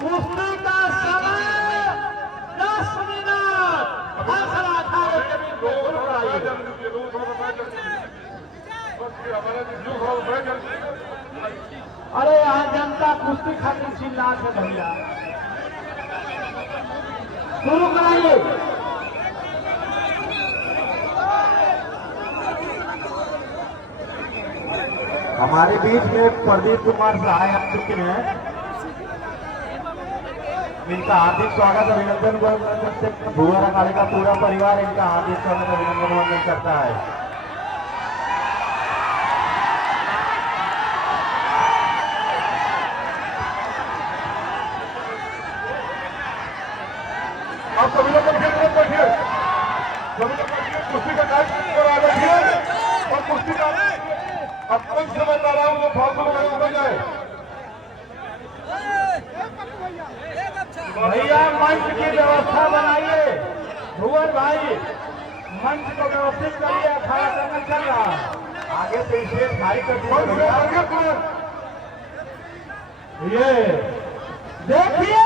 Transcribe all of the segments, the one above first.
कुश्ती का समय 10 मिनट। फैसला अखाड़े के अरे यहाँ जनता कुश्ती खातिर चिल्ला से भैया शुरू कराइए। हमारे बीच में प्रदीप कुमार सहाय आ चुके हैं। इनका हार्दिक स्वागत अभिनंदन भुवर अखाड़े का पूरा परिवार इनका हार्दिक स्वागत अभिनंदन करता है। आप सभी लोग बैठिए, कुश्ती का कार्यक्रम आ बैठिए और कुश्ती का अब कोई समझदार रहा हूँ वो फालतू में हो जाए। भैया मंच की व्यवस्था बनाइए। भुवर भाई मंच को व्यवस्थित करिए। अखाड़ा दंगल चल रहा है। आगे से स्टेज खाली कर दीजिए। ये देखिए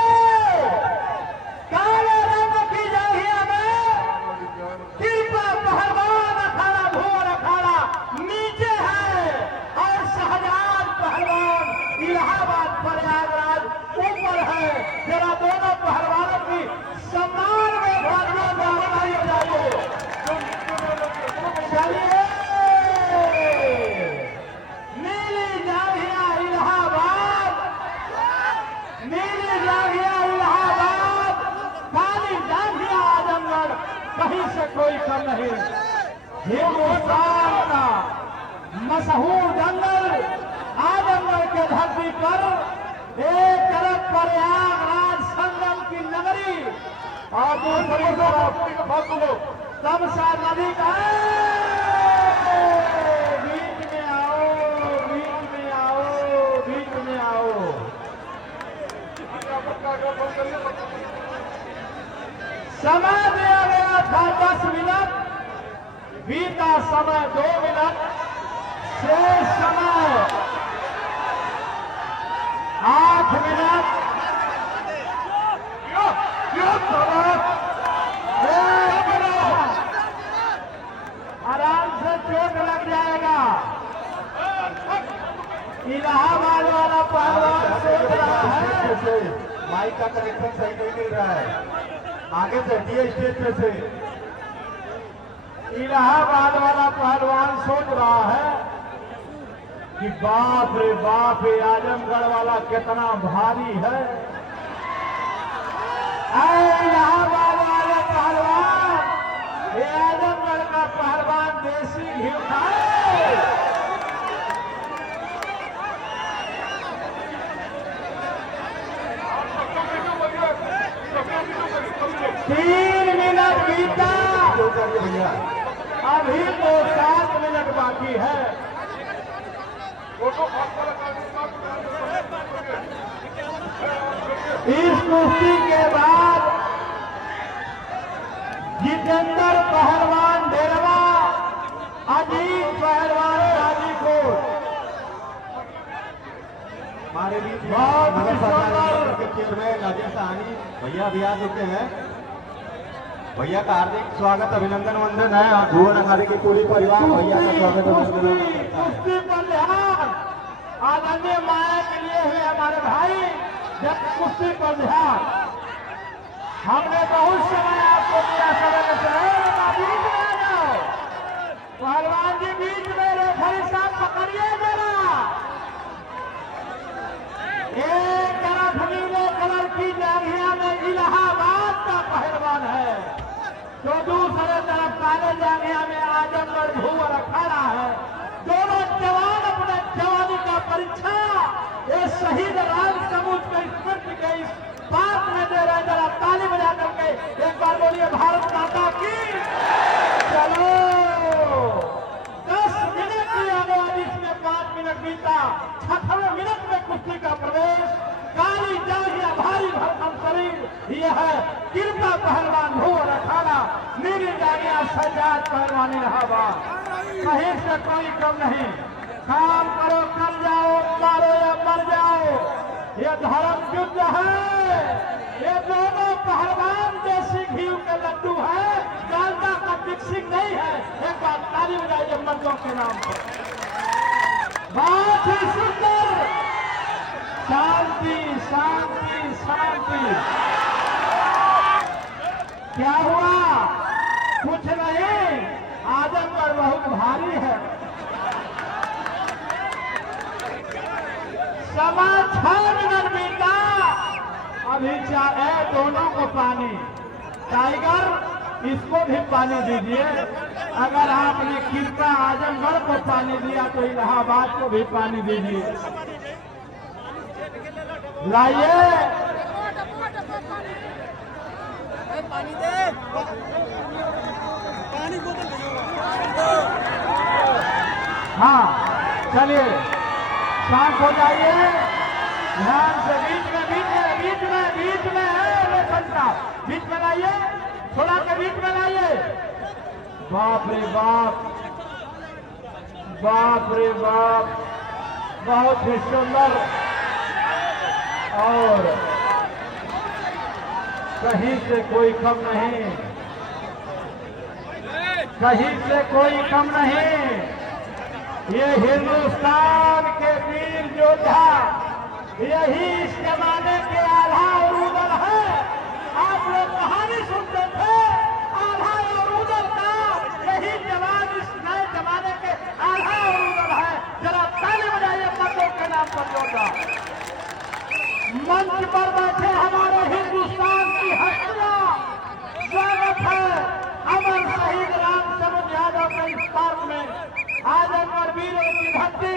काले रंग की जंघिया में कृपा पहलवान अखाड़ा भुवर अखाड़ा नीचे है और शहजाद पहलवान इलाहाबाद प्रयागराज ऊपर है। जरा दोनों पहलवानों की सम्मान में भाजपा बनाई जाइए। चलिए नीली जांघिया इलाहाबाद, नीली जांघिया इलाहाबाद, काली जांघिया आजमगढ़, कहीं से कोई कम नहीं। हिंदुस्तान का मशहूर दंगल आजमगढ़ के धरती पर एक तरफ प्रयागराज संगम की नगरी और दूसरी तरफ तमसा नदी का। बीच में आओ, बीच में आओ, बीच में आओ। समय दिया गया था 10 मिनट, बीता समय 2 मिनट, शेष समय 8 मिनट। आराम से चोट लग जाएगा। इलाहाबाद वाला पहलवान सोच रहा है माइक का कनेक्शन सही नहीं मिल रहा है। आगे से हटिए स्टेज पे से। इलाहाबाद वाला पहलवान सोच रहा है कि बाप रे बाप ये आजमगढ़ वाला कितना भारी है। इलाहाबाद वाले पहलवान, ये आजमगढ़ का पहलवान देसी घी खाए। 3 मिनट बीता, अभी तो 7 मिनट बाकी है। इस कुश्ती के बाद जितेंद्र पहलवान डेरवा, अजीत पहलवान गाजीपुर। हमारे बीच बहुत नगर सुंदर पंचायत के चेयरमैन राजेश साहनी भैया भी आ चुके हैं। भैया का हार्दिक स्वागत अभिनंदन वंदन है और भुवर अखाड़े की पूरी परिवार भैया का स्वागत अभिनंदन करता है। कुश्ती पर ध्यान, आदरणीय माया के लिए हुए हमारे भाई, जब कुश्ती पर ध्यान। हमने बहुत समय आपको दिया समय से बीच में आ जाओ। पहलवान जी बीच में, रेफरी साहब पकड़िए जरा। एक तरफ नीले कलर की जांघिया में इलाहाबाद का पहलवान है, तो दूसरे तरफ काले जांघिया में आजमगढ़ भुवर अखाड़ा है। दोनों जवान अपने जवानी का परीक्षा ये शहीद राम समूह के स्मृति के इस बात में दे रहे। जरा ताली बजा करके एक बार बोलिए भारत माता की। चलो 10 मिनट की आबादी इसमें 5 मिनट बीता। 6वें मिनट में कुश्ती का प्रवेश। काली जांघिया भारी भरकम शरीर यह है कृपा पहलवान भुवर अखाड़ा, नीली जांघिया शहजाद पहलवान इलाहाबाद, कहीं से कोई कम नहीं। काम करो कर जाओ, मारो या मर जाओ, ये धर्म युद्ध है। ये दोनों पहलवान देसी घी के लड्डू है, डालडा का मिक्सिंग नहीं है। एक बार ताली बजाइए मर्दों के नाम पर। बहुत ही सुंदर। शांति शांति शांति। क्या हुआ? कुछ नहीं, आजमगढ़ बहुत भारी है। सवा 6 मिनट बीता, अभी चाहे दोनों को पानी। टाइगर इसको भी पानी दीजिए। अगर आपने कृपा आजमगढ़ को पानी दिया तो इलाहाबाद को भी पानी दीजिए। लाइए पानी दे, पानी बोतल। हाँ चलिए, शांत हो जाइए, ध्यान से। बीच में बीच में बीच में बीच में है रोशन साहब, बीच में लाइए, थोड़ा के बीच में लाइए। बाप रे बाप, बाप रे बाप, बहुत ही सुंदर। और कहीं से कोई कम नहीं, कहीं से कोई कम नहीं। ये हिंदुस्तान के वीर योद्धा, यही इस जमाने के आल्हा और उदल है। आप लोग कहानी सुनते थे आल्हा और उदल का, यही जवान इस नए जमाने के आल्हा और उदल है। जरा ताली बजाइए मर्दों के नाम पर जोरदार। मंच पर बैठे हमारे हिंदुस्तान की हस्तियां, स्वागत है अमर शहीद रामचंद्र यादव के इस पार्क में। आजमगढ़ वीरों की धरती,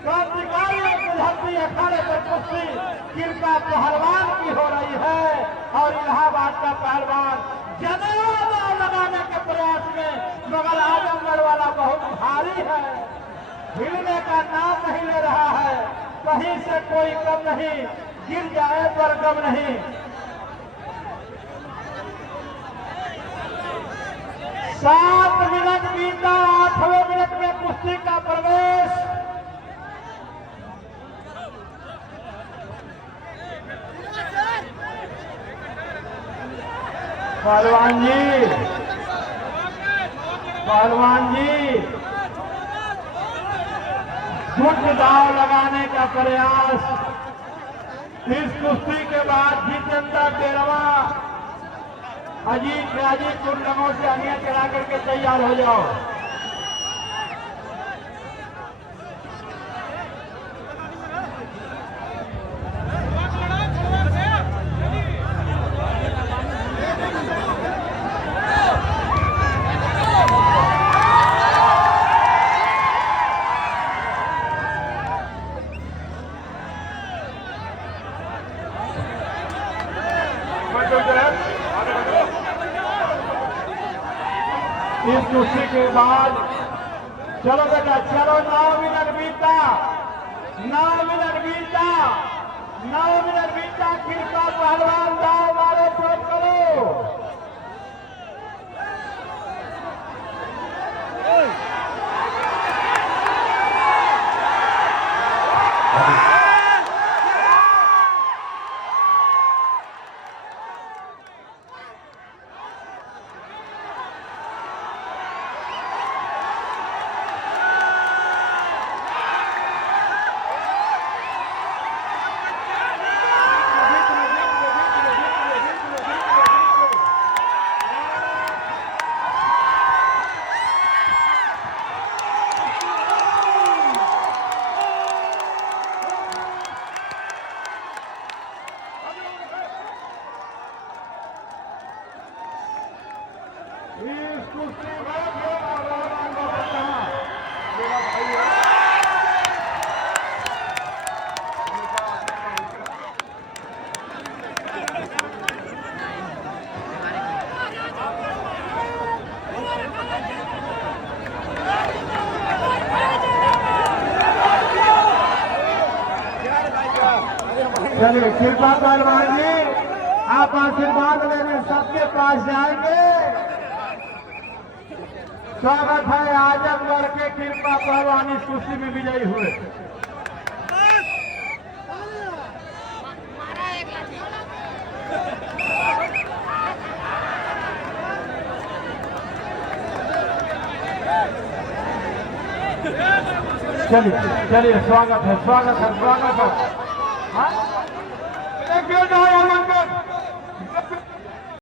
क्रांतिकारियों की धरती, अखाड़े पर कुश्ती कृपा पहलवान की हो रही है। और इलाहाबाद का पहलवान जनेवा लगाने के प्रयास में, मगर आजमगढ़ वाला बहुत भारी है, हिलने का नाम नहीं ले रहा है। कहीं से कोई कम नहीं, गिर जाए पर गम नहीं। सात मिनट बीता, 8वें मिनट में कुश्ती का प्रवेश। पहलवान जी, पहलवान जी, गुट दाव लगाने का प्रयास। इस कुश्ती के बाद जितेंद्र डेरवा, अजीत गाजीपुर नमो से अनिया चला करके तैयार हो जाओ। इस कुश्ती के बाद चलो बेटा चलो, 9 मिनट बीता, 9 मिनट बीता, 9 मिनट बीता। कृपा पहलवान दाव मारो, चोट करो। इस कुश्ती में पहलवान को बचाना मेरा भाई है। चलिए कृपा पहलवान जी, आप आशीर्वाद लेने सबके पास जाएंगे। स्वागत है आजमगढ़ के कृपा पहलवान इस कुश्ती में विजयी हुए। चलिए चलिए स्वागत है स्वागत है स्वागत है। हाँ? देखिए